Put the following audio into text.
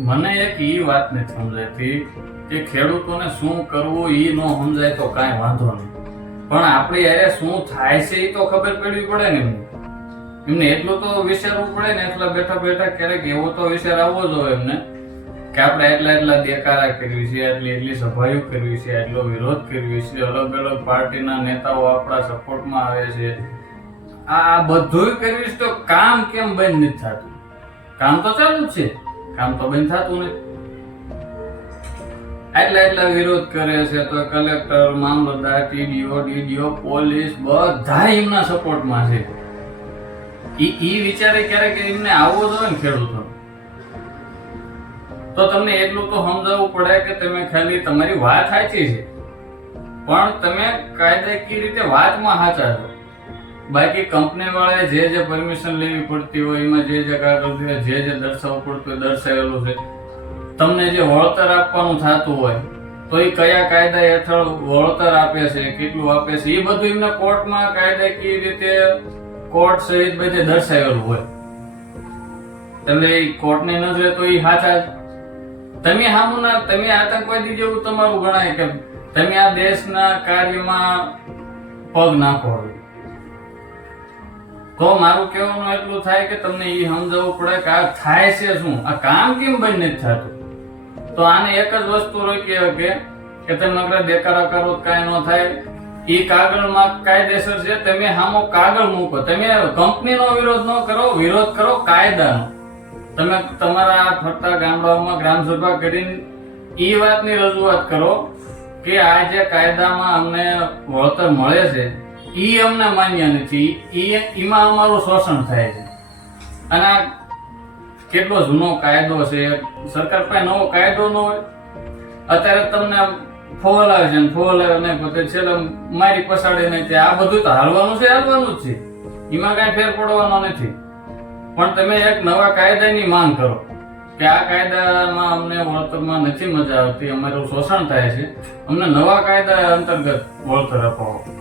મને એક ઈ વાત નથી સમજાતી કે ખેડૂતોને શું કરવું ઈ ન સમજાય તો કાંઈ વાંધો નહીં, પણ આપણે યારે શું થાય છે એ તો ખબર પડવી પડે ને એમને એટલું તો વિચારવું પડે ને. એટલા બેઠા બેઠા ક્યારેક એવો તો વિચાર આવવો જોઈએ એમને કે આપણે એટલા દેકારા કરવી છે, એટલી સભાઓ કરવી છે, એટલો વિરોધ કરવી છે, અલગ અલગ પાર્ટીના નેતાઓ આપણા સપોર્ટમાં આવે છે, આ બધું કરવી છે તો કામ કેમ બંધ નથી થતું? કામ તો ચાલુ જ છે, કામ તો બંધ થતું નથી. એટલા વિરોધ કરે છે તો કલેક્ટર, મામલતદાર, ટીડીઓ, ડીડીઓ, પોલીસ બધા એમના સપોર્ટમાં છે. ઈ વિચારે ક્યારેક એમને આવવો જોઈએ ને ખેડૂતો તો તમને એટલું તો સમજાવવું પડે કે તમે ખાલી તમારી વાત સાચી છે પણ તમે કાયદાકીય રીતે વાતમાં સાચા છો. બાકી કંપની વાળાએ જે પરમિશન લેવી પડતી હોય એમાં જે કાગળ જે દર્શાવવું પડતું હોય દર્શાવેલું છે. તમને જે વળતર આપવાનું થતું હોય તો એ કયા કાયદા હેઠળ વળતર આપે છે, કેટલું આપે છે, એ બધું એમને કોર્ટમાં કાયદાકીય રીતે કોર્ટ સહિત બધે દર્શાવેલું હોય. એટલે એ કોર્ટની નજરે તો એ સાચા જ. તમે સામુના તમે આતંકવાદી જેવું તમારું ગણાય કે તમે આ દેશના કાર્યમાં પગ નાખો. તો મારું કહેવાનું એટલું થાય કે તમને એ સમજાવવું પડે કે આ થાય છે શું, આ કામ કેમ બંધ નથી થતું. તો આને એક જ વસ્તુ રોકી શકે કે તમે નકરા દેકારા કરો કાંઈ ન થાય. એ કાગળમાં કાયદેસર છે, તમે સામો કાગળ મૂકો. તમે કંપનીનો વિરોધ ન કરો, વિરોધ કરો કાયદાનો. તમે તમારા ફરતા ગામડાઓમાં ગ્રામસભા કરીને એ વાતની રજૂઆત કરો કે આ જે કાયદામાં અમને વળતર મળે છે ઈ અમને માન્ય નથી, એમાં અમારું શોષણ થાય છે. અને આ કેટલો જૂનો કાયદો છે, સરકાર પાસે નવો કાયદો ન હોય. અત્યારે તમને ફોલાવે છે, ફોલાવે નહીં પછી છેલ્લે મારી પસાડે નહીં. આ બધું તો હાલવાનું છે, હાલવાનું જ છે, એમાં કઈ ફેર પડવાનો નથી. પણ તમે એક નવા કાયદાની માંગ કરો કે આ કાયદામાં અમને વળતરમાં નથી મજા આવતી, અમારું શોષણ થાય છે, અમને નવા કાયદા અંતર્ગત વળતર અપાવો.